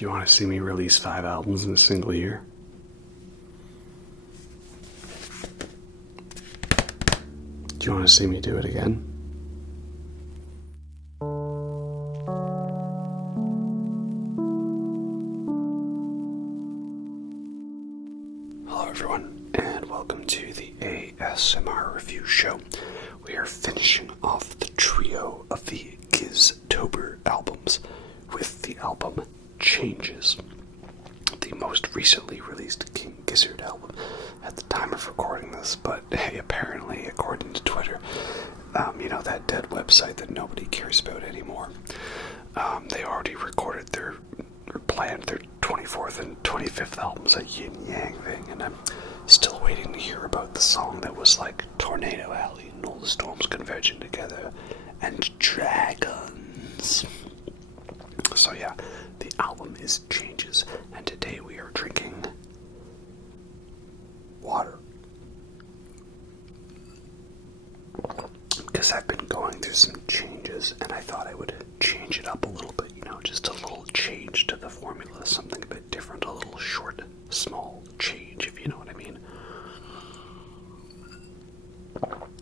Do you want to see me release 5 albums in a single year? Do you want to see me do it again? Hello everyone, and welcome to the ASMR Review Show. We are finishing off the trio of the Gizztober albums with the album Changes, the most recently released King Gizzard album at the time of recording this, but hey, apparently, according to Twitter, that dead website that nobody cares about anymore, they already recorded planned their 24th and 25th albums, a yin-yang thing, and I'm still waiting to hear about the song that was like Tornado Alley and all the storms converging together and dragons. So yeah, the album is Changes, and today we are drinking water. Because I've been going through some changes, and I thought I would change it up a little bit, just a little change to the formula, something a bit different, a little short, small change, if you know what I mean.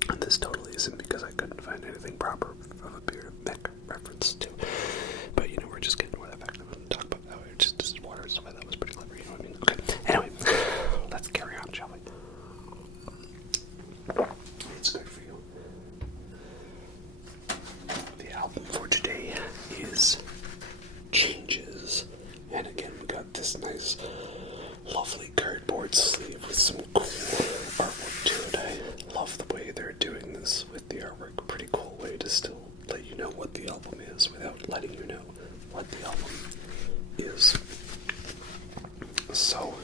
And this totally isn't because I couldn't find anything proper of a beer to make reference to. But, we're just getting more of that back. I wouldn't talk about that. Just water and stuff like that was pretty clever, you know what I mean? Okay, anyway, let's carry on, shall we? It's good for you. The album for today is Changes. And again, we got this nice, lovely cardboard sleeve with some cool artwork to it. I love the way they're doing this with the artwork. Pretty cool way to still let you know what the album is without letting you know what the album is. So,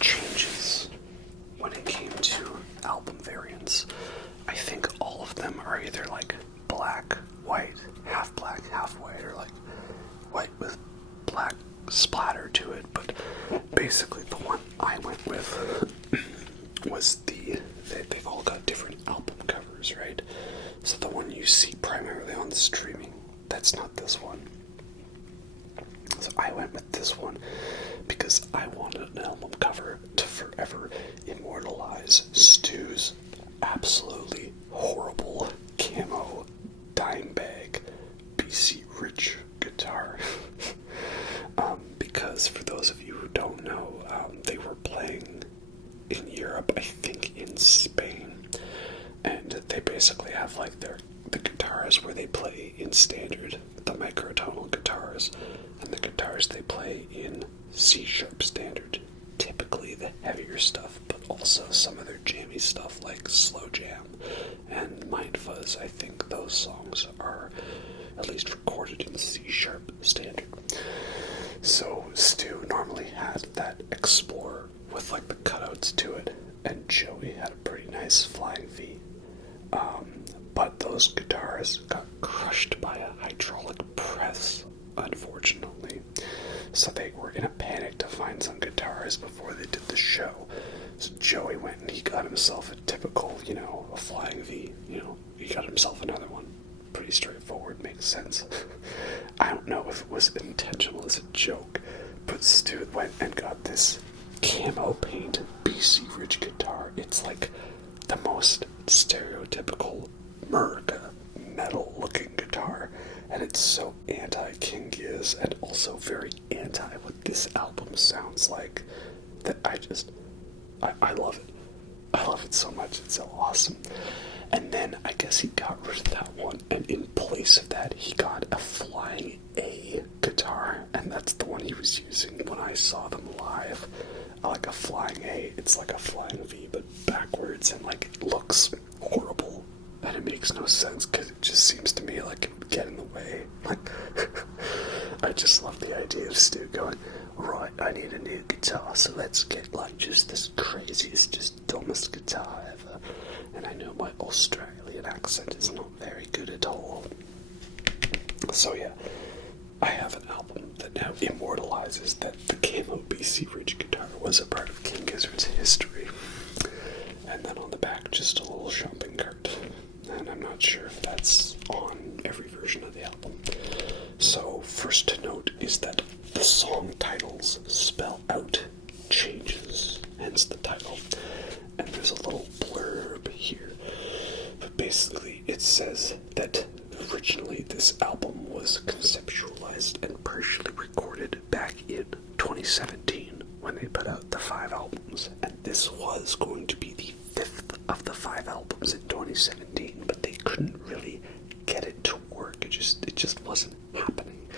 Changes, when it came to album variants, I think all of them are either like black, white, half white, or like white with black splatter to it, but basically the one I went with was they've all got different album covers, right? So the one you see primarily on the streaming, that's not this one. So I went with this one because I wanted an album cover to forever immortalize Stu's absolutely horrible camo dime bag BC Rich guitar. Because for those of you who don't know, they were playing in Europe, I think in Spain, and they basically have like the guitars where they play in standard, the microtonal guitars, and the guitars they play in C-sharp standard, typically the heavier stuff, but also some of their jammy stuff like Slow Jam and Mind Fuzz. I think those songs are at least recorded in C-sharp standard. So Stu normally had that Explorer with like the cutouts to it, and Joey had a pretty nice Flying V. But those guitars got crushed by a hydraulic press, unfortunately. So they were in a panic to find some guitars before they did the show. So Joey went and he got himself a typical, a Flying V. He got himself another one. Pretty straightforward, makes sense. I don't know if it was intentional as a joke, but Stu went and got this camo paint BC Rich guitar. It's like the most stereotypical America metal looking guitar, and it's so anti-King Giz and also very anti what this album sounds like that I love it. I love it so much. It's so awesome. And then I guess he got rid of that one, and in place of that, he got a Flying A guitar, and that's the one he was using when I saw them live. Like a Flying A, it's like a Flying V, but backwards, and like it looks horrible, and it makes no sense because it just seems to me like it would get in the way. Like, I just love the idea of Stu going, right, I need a new guitar, so let's get like just this craziest, just dumbest guitar ever. And I know my Australian accent is not very good at all. So yeah, I have an album that now immortalizes that the camo BC Rich guitar was a part of King Gizzard's history. And then on the back, just a little shopping cart. And I'm not sure if that's on every version of the album. So first to note is that the the song titles spell out changes, hence the title. And there's a little blurb here. But basically, it says that originally this album was conceptualized and partially recorded back in 2017 when they put out the 5 albums. And this was going to be the 5th of the 5 albums in 2017, but they couldn't really get it to work. It just wasn't happening.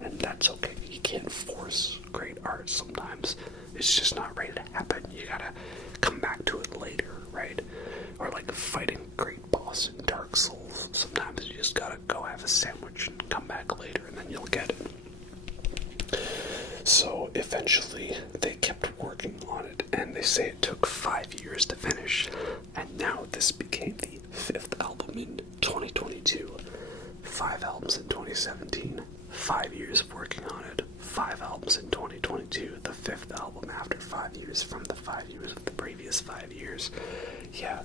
And that's okay. You can't force great art sometimes. It's just not ready to happen. You gotta come back to it later, right? Or like fighting a great boss in Dark Souls. Sometimes you just gotta go have a sandwich and come back later, and then you'll get it. So eventually they kept working on it, and they say it took 5 years to finish. And now this became the 5th album in 2022. 5 albums in 2017. 5 years of working on it. 5 albums in 2022. The 5th album after 5 years from the 5 years of the previous 5 years. Yeah,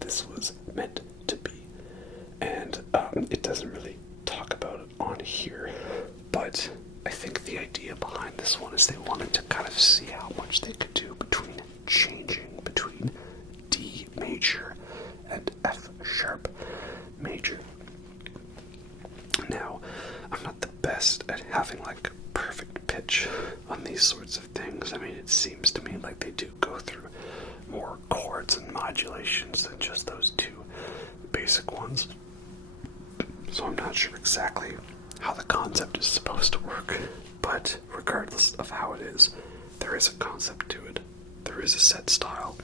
this was meant to be. And it doesn't really talk about it on here, but I think the idea behind this one is they wanted to kind of see how much they could do between changing between D major and F sharp major. Now, I'm not the best at having like perfect pitch on these sorts of things. I mean, it seems to me like they do go through more chords and modulations than just those 2 basic ones. So I'm not sure exactly how the concept is supposed to work, but regardless of how it is, there is a concept to it. There is a set style.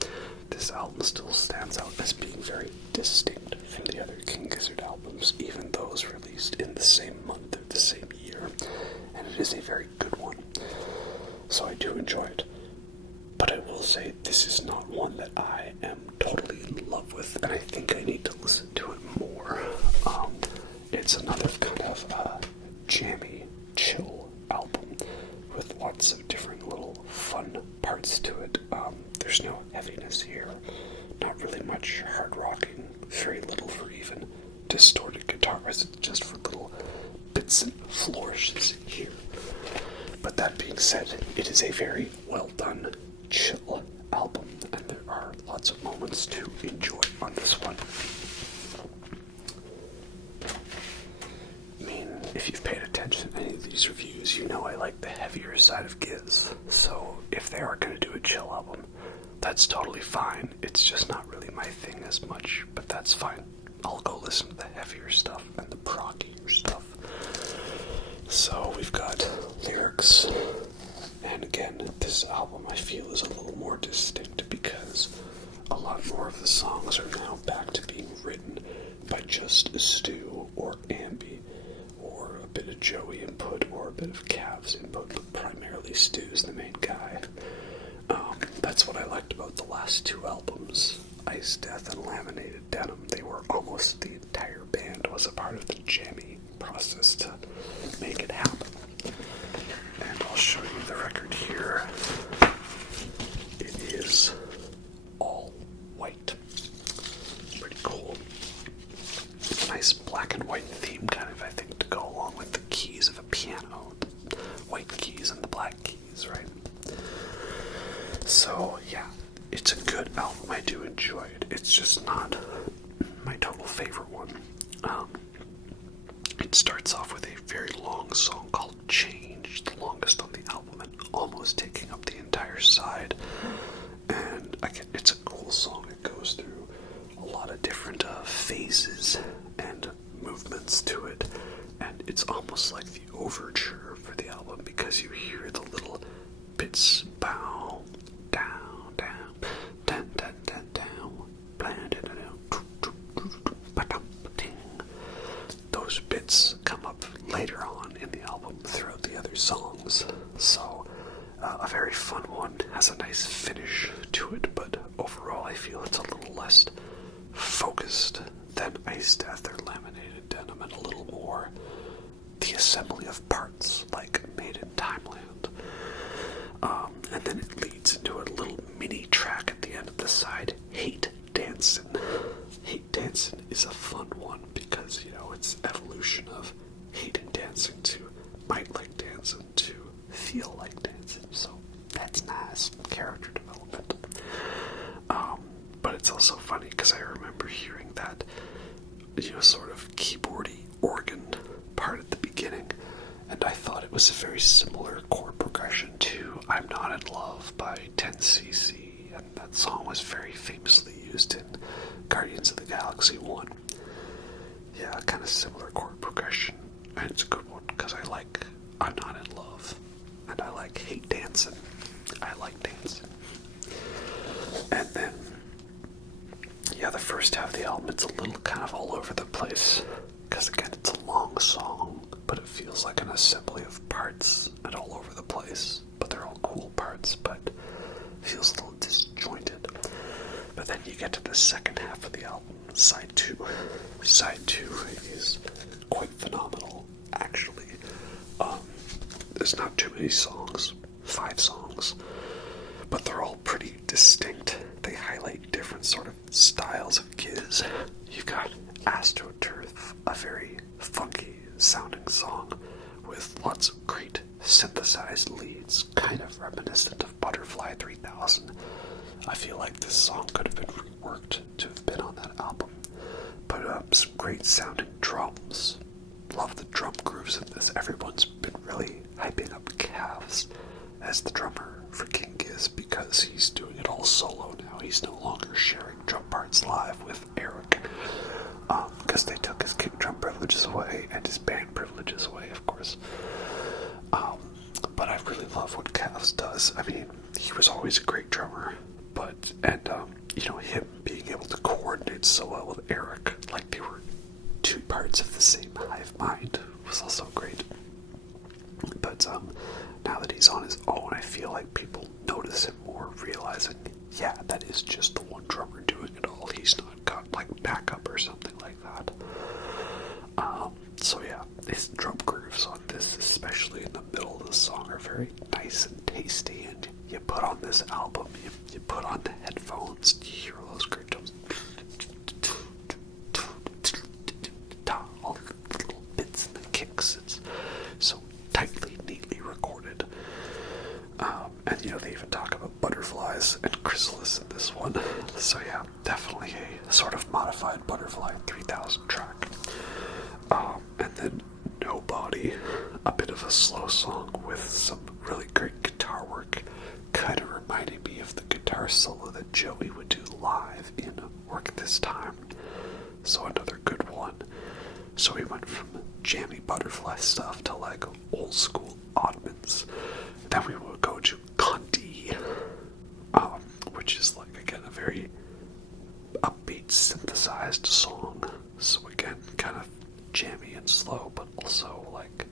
This album still stands out as being very distinct from the other King Gizzard albums, even those released in the same month or the same year, and it is a very good one. So I do enjoy it. But I will say this is not one that I am totally in love with, and I think I need to listen to it more. It's another kind of jammy, chill album with lots of different little fun parts to it. There's no heaviness here, not really much hard rocking, very little for even distorted guitars, it's just for little bits and flourishes here. But that being said, it is a very well done, chill album, and there are lots of moments to enjoy on this one. I mean, if you've paid attention to any of these reviews, you know I like the heavier side of Giz, so if they are going to do a chill album, that's totally fine. It's just not really my thing as much, but that's fine. I'll go listen to the heavier stuff and the proggier stuff. So we've got lyrics, and again, this album I feel is a little more distinct because a lot more of the songs are now back to being written by just Stu or Ambi, or a bit of Joey input, or a bit of Cav's input, but primarily Stu's the main guy. That's what I liked about the last 2 albums, Ice Death and Laminated Denim. They were almost the entire band was a part of the jamming process to make it happen. And I'll show you the record here. It is all white. Pretty cool. Nice black and white theme kind of, I think, to go along with the keys of a piano. The white keys and the black keys, right? So, yeah, it's a good album. I do enjoy it. It's just not my total favorite one. It starts off with a very long song called Change, the longest on the album, and almost taking up the entire side. And it's a cool song. It goes through a lot of different phases and movements to it. And it's almost like the overture for the album because you hear the little bits bow, down, down, down, down, down, down, down, down, ting. Those bits come up later on in the album throughout the other songs. So, a very fun one, has a nice finish to it, but overall I feel it's a little less focused than Ice Death or Laminated Denim, and a little more the assembly of parts, like Made in Timeland. And then it leads into a little mini track at the end of the side, Hate Dancin'. Hate Dancin' is a fun one because, you know, it's evolution of hating dancing to might like dancing to feel like dancing. So that's nice character development. But it's also funny because I remember hearing that, sort of keyboardy organ part at the beginning, and I thought it was a very similar chord progression to I'm Not in Love by 10cc, and that song was very famously used in Guardians of the Galaxy 1. Yeah, kind of similar chord progression, and it's a good one because I like I'm Not in Love, and I like Hate Dancing. I like dancing. And then, yeah, the first half of the album, it's a little kind of all over the place, because again, it's a long song, but it feels like an assembly of parts and all over the place, but they're all cool parts, but feels a little disjointed. But then you get to the second half of the album, side 2. Side 2 is quite phenomenal, actually. There's not too many songs, 5 songs, but they're all pretty distinct. They highlight different sort of styles of Giz. You've got AstroTurf, a very funky sounding song with lots of great synthesized leads, kind of reminiscent of Butterfly 3000. I feel like this song could have been reworked to have been on that album. But some great sounding drums. Love the drum grooves in this. Everyone's been really hyping up Cavs as the drummer for King Giz because he's doing it all solo now. He's no longer sharing drum parts live with Eric, because they took his kick drum privileges away and his band privileges away, of course. But I really love what Cavs does. I mean, he was always a great drummer, him being able to coordinate so well with Eric, like they were two parts of the same hive mind, was also great. But now that he's on his own, I feel like people notice him more, realizing, yeah, that is just the one drummer doing it all. He's not got like backup or something like that. So yeah, his drum grooves on this, especially in the middle of the song, are very nice and tasty. And you put on this album, you put on the headphones, you hear all those great drums, all the little bits and the kicks. It's so tightly, neatly recorded. And they even talk about butterflies and chrysalis in this one. So yeah, definitely a sort of modified Butterfly 3000 track. And then Nobody, a bit of a slow song with some really great guitar work, kind of reminding me of the guitar solo that Joey would do live in Work This Time. So another good one. So we went from jammy Butterfly stuff to like old school Oddments. Then we will go to Conti, which is like, again, a very upbeat synthesized song. So again, kind of jammy and slow, but also like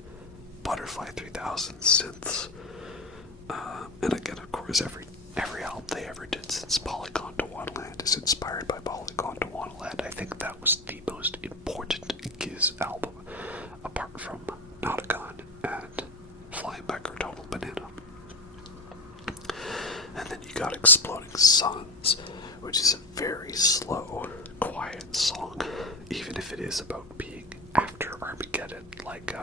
Butterfly 3000 synths. And again, of course, every album they ever did since Polygon to Wonderland is inspired by Polygon to Wonderland. I think that was the most important Giz album, apart from Nautigon and Flying Back or Total Banana. And then you got Exploding Suns, which is a very slow, quiet song, even if it is about being after Armageddon. Like,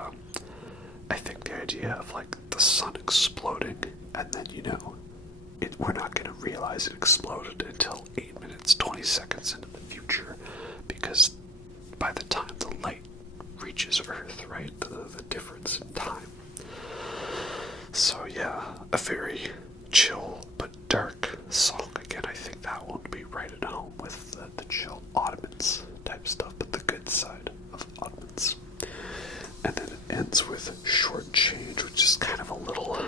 I think the idea of like the sun exploding, and then we're not going to realize it exploded until 8 minutes 20 seconds into the future, because by the time the light reaches Earth, right, the difference in time. So yeah, a very chill but dark song. Again, I think that one would be right at home with the chill Ottomans type stuff, but the good side of Ottomans. And then it ends with Short Change, which is kind of a little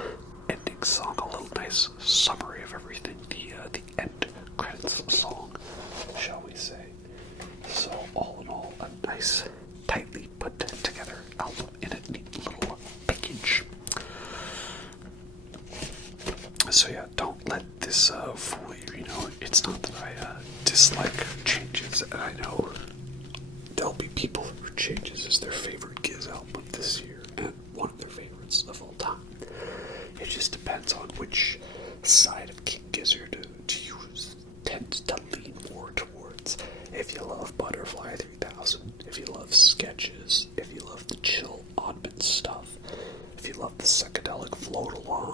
ending song, a little nice summary of everything, the end credits song, shall we say. So all in all, a nice, tightly put together album in a neat little package. So yeah, don't let this fool you. It's not that I dislike Changes, and I know there'll be people who Changes is their favorite Giz album of this year, and one of their favorites of all time. It just depends on which side of King Gizzard you tend to lean more towards. If you love Butterfly 3000, if you love Sketches, if you love the chill Oddman stuff, if you love the psychedelic float along,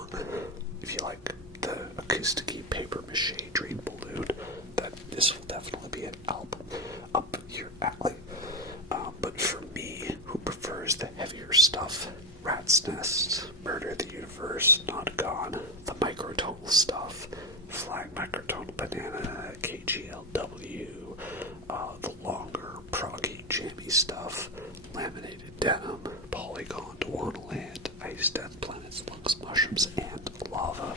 if you like the acoustic-y paper mache dream balloon, that this will definitely be an album up your alley. But for me, who prefers the heavier stuff, Rat's Nest, Murder the Universe, Not Gone, the microtonal stuff, Flying Microtonal Banana, KGLW, the longer, proggy, jammy stuff, Laminated Denim, Polygon, Wonderland, Ice Death Planets, Lux Mushrooms, and Lava,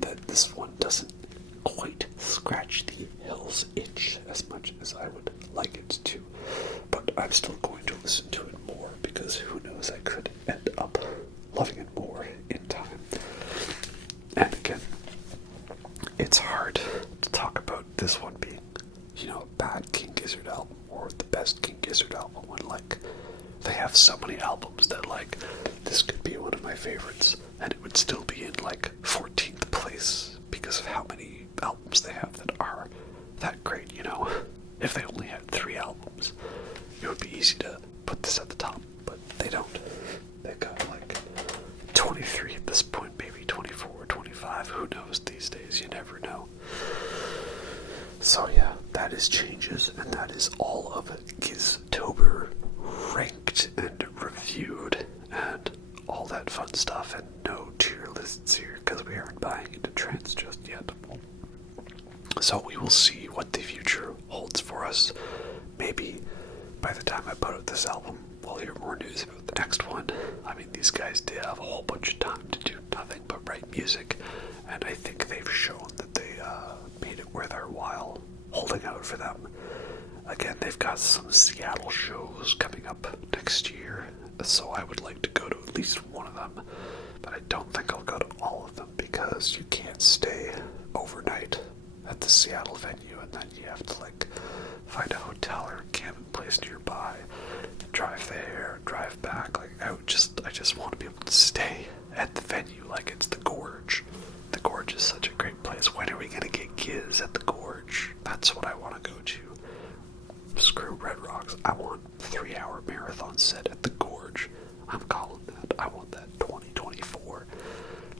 that this one doesn't quite scratch the Hills itch as much as I would like it to. But I'm still going to listen to it more, because who knows, I could end up loving it more in time. And again, it's hard to talk about this one being, a bad King Gizzard album or the best King Gizzard album when, like, they have so many albums that, like, this could be one of my favorites and it would still be in, like, 14th place because of how many albums they have that are that great, If they only had 3 albums, it would be easy to put this at the top, but they don't. They've got, like, 23 at this point, maybe 24 or 25, who knows these days, you never know. So yeah, that is Changes, and that is all of Gizztober ranked and reviewed, and all that fun stuff, and no tier lists here, because we aren't buying into trends just yet. So we will see what the future holds for us. Maybe by the time I put out this album, we'll hear more news about the next one. I mean, these guys did have a whole bunch of time to do nothing but write music, and I think they've shown that they made it worth our while holding out for them. Again, they've got some Seattle shows coming up next year, so I would like to go to at least one of them, but I don't think I'll go to all of them because you can't stay overnight at the Seattle venue, and then you have to, like, find a hotel or a camping place nearby, drive there, drive back. Like, I just want to be able to stay at the venue like it's the Gorge. The Gorge is such a great place. When are we gonna get Giz at the Gorge? That's what I want to go to. Screw Red Rocks. I want 3-hour marathon set at the Gorge. I'm calling that. I want that 2024.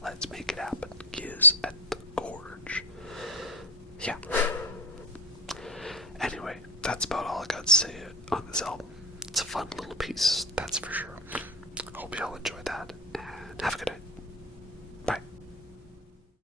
Let's make it happen. Giz at the Gorge. Yeah. Anyway, that's about all I got to say on this album. It's a fun little piece, that's for sure. Hope y'all enjoy that, and have a good night.